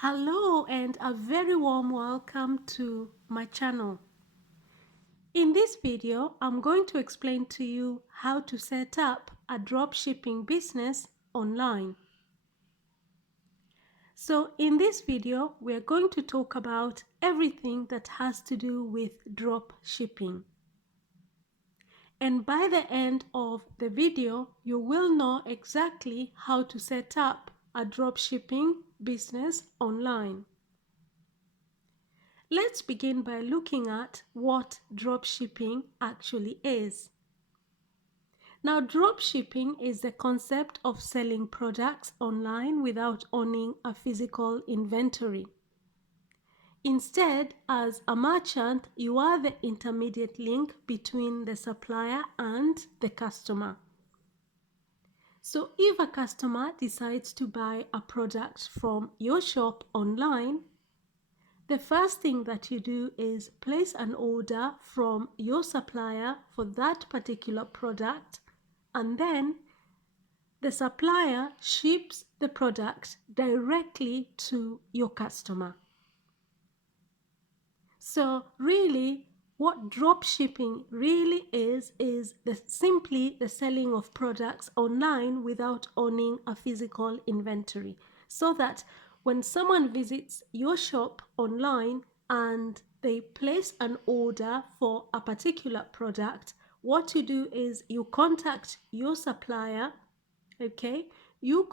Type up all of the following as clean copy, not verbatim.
Hello and a very warm welcome to my channel. In this video, I'm going to explain to you how to set up a dropshipping business online. So in this video, we're going to talk about everything that has to do with dropshipping. And by the end of the video, you will know exactly how to set up a dropshipping business online. Let's begin by looking at what dropshipping actually is. Now, dropshipping is the concept of selling products online without owning a physical inventory. Instead, as a merchant, you are the intermediate link between the supplier and the customer. So if a customer decides to buy a product from your shop online, the first thing that you do is place an order from your supplier for that particular product, and then the supplier ships the product directly to your customer. So really, what drop shipping really is simply the selling of products online without owning a physical inventory, so that when someone visits your shop online and they place an order for a particular product, what you do is you contact your supplier, okay? You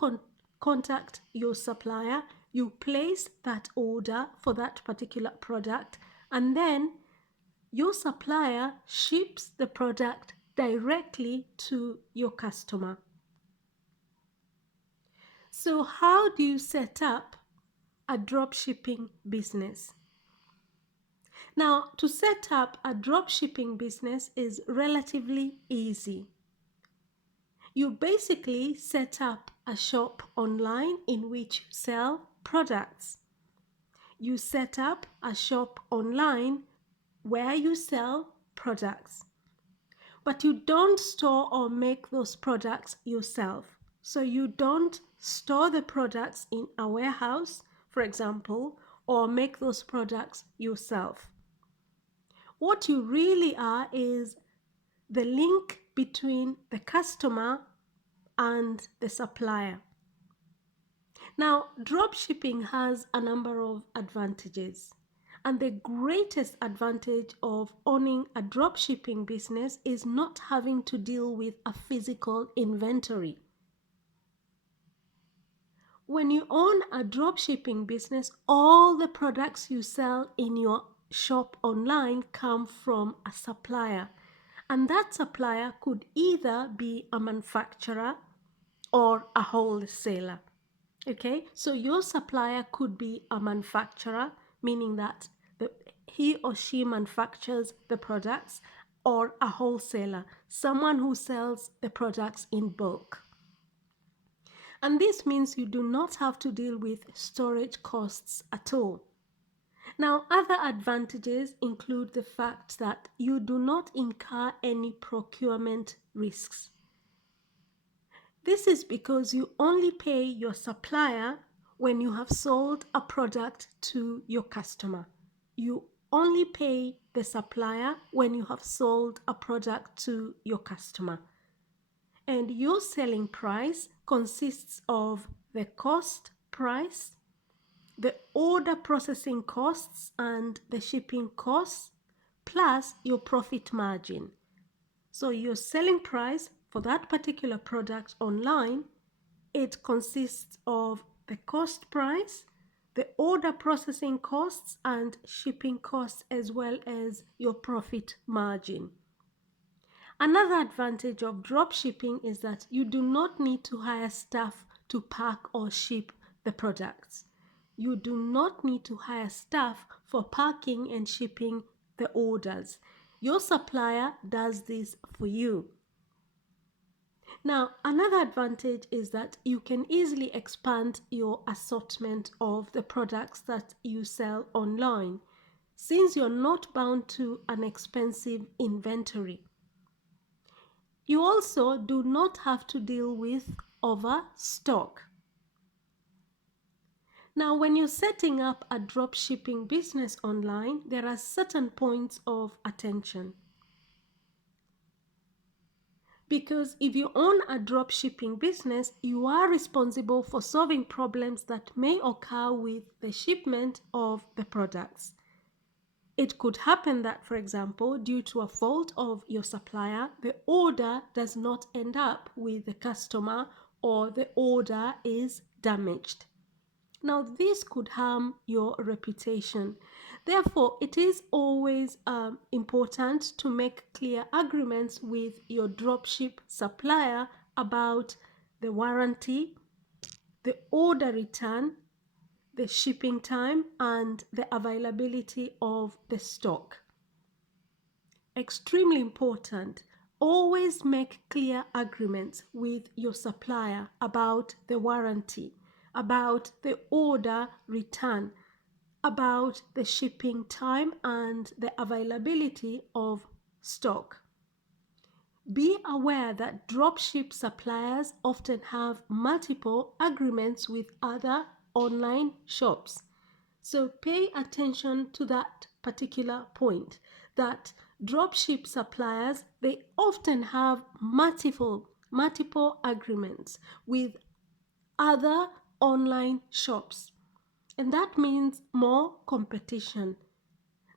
contact your supplier, you place that order for that particular product, and then your supplier ships the product directly to your customer. So how do you set up a dropshipping business? Now, to set up a dropshipping business is relatively easy. You basically set up a shop online in which you sell products. You set up a shop online where you sell products. But you don't store or make those products yourself. So you don't store the products in a warehouse, for example, or make those products yourself. What you really are is the link between the customer and the supplier. Now, dropshipping has a number of advantages. And the greatest advantage of owning a dropshipping business is not having to deal with a physical inventory. When you own a dropshipping business, all the products you sell in your shop online come from a supplier. And that supplier could either be a manufacturer or a wholesaler. Okay, so your supplier could be a manufacturer, meaning that he or she manufactures the products, or a wholesaler, someone who sells the products in bulk. And this means you do not have to deal with storage costs at all. Now, other advantages include the fact that you do not incur any procurement risks. This is because you only pay your supplier when you have sold a product to your customer. You only pay the supplier when you have sold a product to your customer. And your selling price consists of the cost price, the order processing costs, and the shipping costs, plus your profit margin. So your selling price for that particular product online, it consists of the cost price, the order processing costs, and shipping costs, as well as your profit margin. Another advantage of drop shipping is that you do not need to hire staff to pack or ship the products. You do not need to hire staff for packing and shipping the orders. Your supplier does this for you. Now, another advantage is that you can easily expand your assortment of the products that you sell online, since you're not bound to an expensive inventory. You also do not have to deal with overstock. Now, when you're setting up a dropshipping business online, there are certain points of attention. Because if you own a dropshipping business, you are responsible for solving problems that may occur with the shipment of the products. It could happen that, for example, due to a fault of your supplier, the order does not end up with the customer or the order is damaged. Now, this could harm your reputation. Therefore, it is always important to make clear agreements with your dropship supplier about the warranty, the order return, the shipping time, and the availability of the stock. Extremely important. Always make clear agreements with your supplier about the warranty, about the order return, about the shipping time and the availability of stock. Be aware that dropship suppliers often have multiple agreements with other online shops. So pay attention to that particular point, that dropship suppliers, they often have multiple agreements with other online shops. And that means more competition.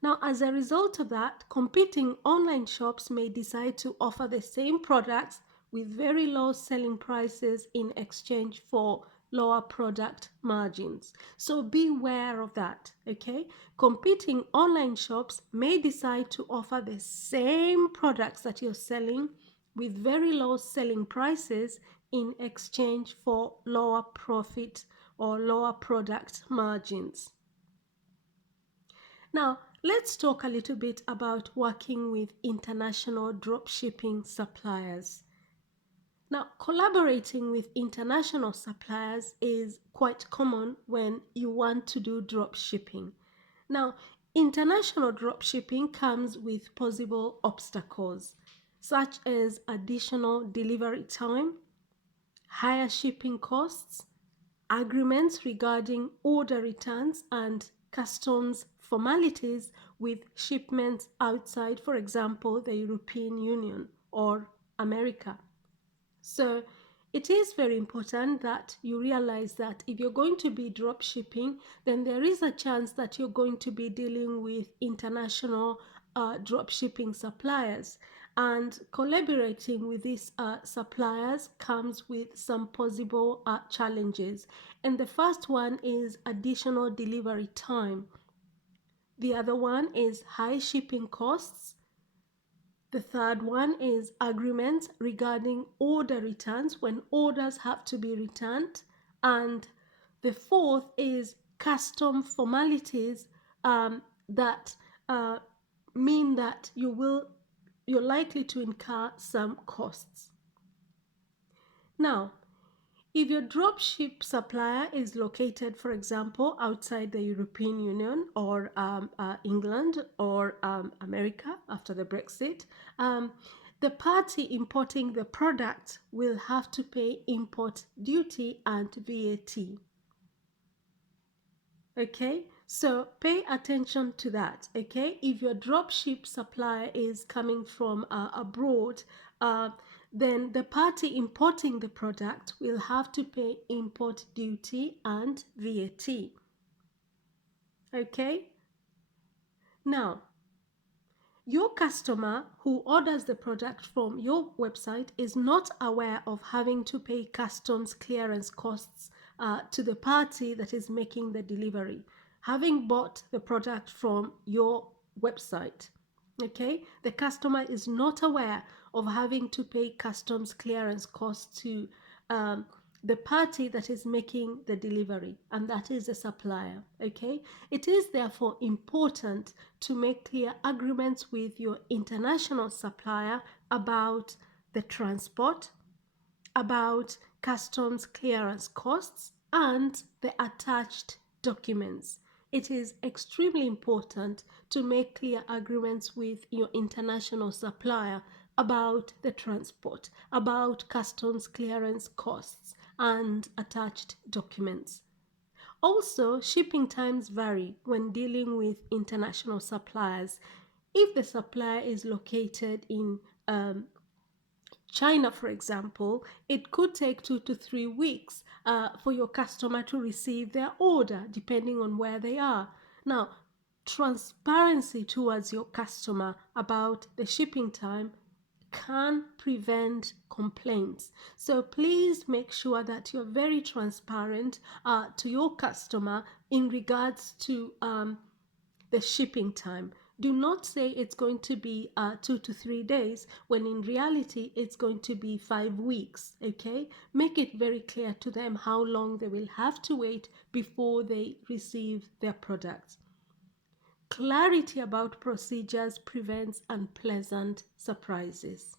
Now, as a result of that, competing online shops may decide to offer the same products with very low selling prices in exchange for lower product margins. So beware of that, okay? Competing online shops may decide to offer the same products that you're selling with very low selling prices in exchange for lower profit or lower product margins. Now, let's talk a little bit about working with international dropshipping suppliers. Now, collaborating with international suppliers is quite common when you want to do dropshipping. Now, international dropshipping comes with possible obstacles, such as additional delivery time, higher shipping costs, agreements regarding order returns, and customs formalities with shipments outside, for example, the European Union or America. So it is very important that you realize that if you're going to be drop shipping, then there is a chance that you're going to be dealing with international drop shipping suppliers. And collaborating with these suppliers comes with some possible challenges. And the first one is additional delivery time. The other one is high shipping costs. The third one is agreements regarding order returns, when orders have to be returned. And the fourth is custom formalities that mean that you're likely to incur some costs. Now, if your dropship supplier is located, for example, outside the European Union or England or America after the Brexit, the party importing the product will have to pay import duty and VAT. Okay, so pay attention to that. Okay, if your dropship supplier is coming from abroad, then the party importing the product will have to pay import duty and VAT. Okay, now your customer who orders the product from your website is not aware of having to pay customs clearance costs to the party that is making the delivery, having bought the product from your website. Okay, the customer is not aware of having to pay customs clearance costs to the party that is making the delivery, and that is the supplier. Okay, it is therefore important to make clear agreements with your international supplier about the transport, about customs clearance costs, and the attached documents. It is extremely important to make clear agreements with your international supplier about the transport, about customs clearance costs, and attached documents. Also, shipping times vary when dealing with international suppliers. If the supplier is located in China, for example, it could take 2 to 3 weeks for your customer to receive their order, depending on where they are. Now, transparency towards your customer about the shipping time can prevent complaints. So please make sure that you're very transparent to your customer in regards to the shipping time. Do not say it's going to be 2 to 3 days when in reality it's going to be 5 weeks. Okay, make it very clear to them how long they will have to wait before they receive their products. Clarity about procedures prevents unpleasant surprises.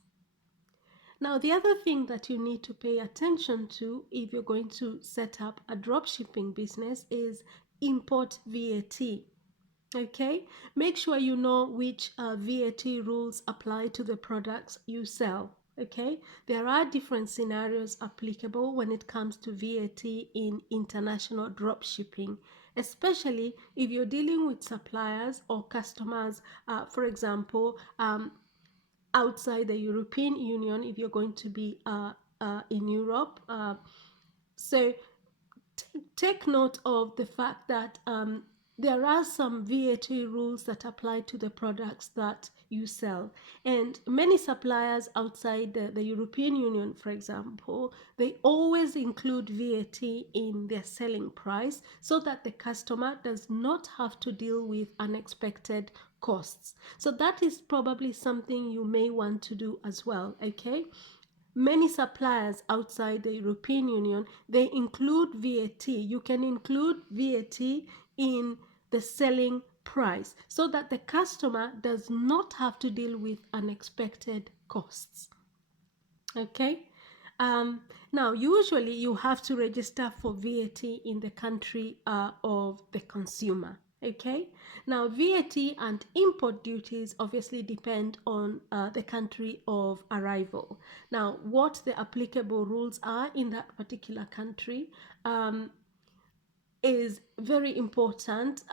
Now, the other thing that you need to pay attention to if you're going to set up a dropshipping business is import VAT. Okay, make sure you know which VAT rules apply to the products you sell. Okay, there are different scenarios applicable when it comes to VAT in international drop shipping, especially if you're dealing with suppliers or customers, for example, outside the European Union, if you're going to be in Europe. So take note of the fact that there are some VAT rules that apply to the products that you sell. And many suppliers outside the European Union, for example, they always include VAT in their selling price so that the customer does not have to deal with unexpected costs. So that is probably something you may want to do as well, okay? Many suppliers outside the European Union, they include VAT. You can include VAT in the selling price so that the customer does not have to deal with unexpected costs. Okay. Now, usually you have to register for VAT in the country of the consumer. Okay. Now, VAT and import duties obviously depend on the country of arrival. Now, what the applicable rules are in that particular country is very important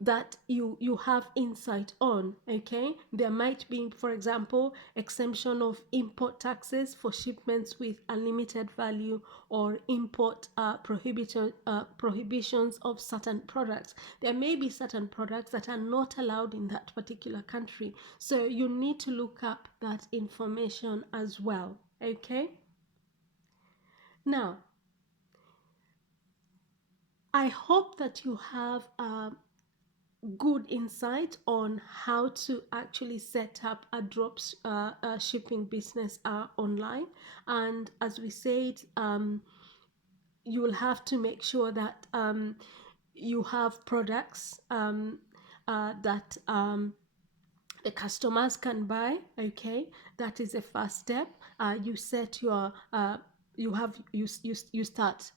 that you have insight on. Okay, there might be, for example, exemption of import taxes for shipments with unlimited value, or import prohibitions of certain products. There may be certain products that are not allowed in that particular country, so you need to look up that information as well. Okay, now I hope that you have good insight on how to actually set up a shipping business online. And as we said, you will have to make sure that you have products that the customers can buy. Okay, that is the first step. You set your you start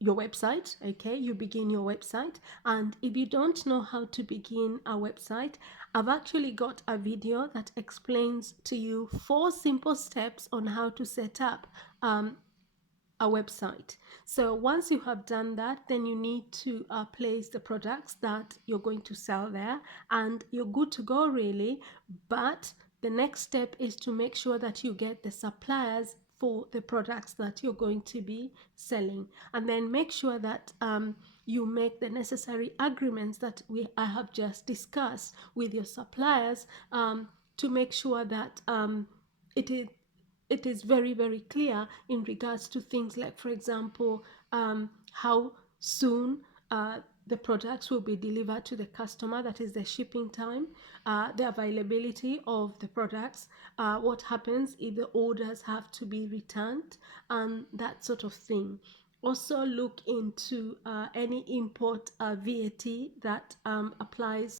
your website. Okay, you begin your website. And if you don't know how to begin a website, I've actually got a video that explains to you 4 simple steps on how to set up a website. So once you have done that, then you need to place the products that you're going to sell there, and you're good to go really. But the next step is to make sure that you get the suppliers for the products that you're going to be selling, and then make sure that you make the necessary agreements that I have just discussed with your suppliers, to make sure that it is very, very clear in regards to things like, for example, how soon the products will be delivered to the customer, that is the shipping time, the availability of the products, what happens if the orders have to be returned, and that sort of thing. Also look into any import VAT that applies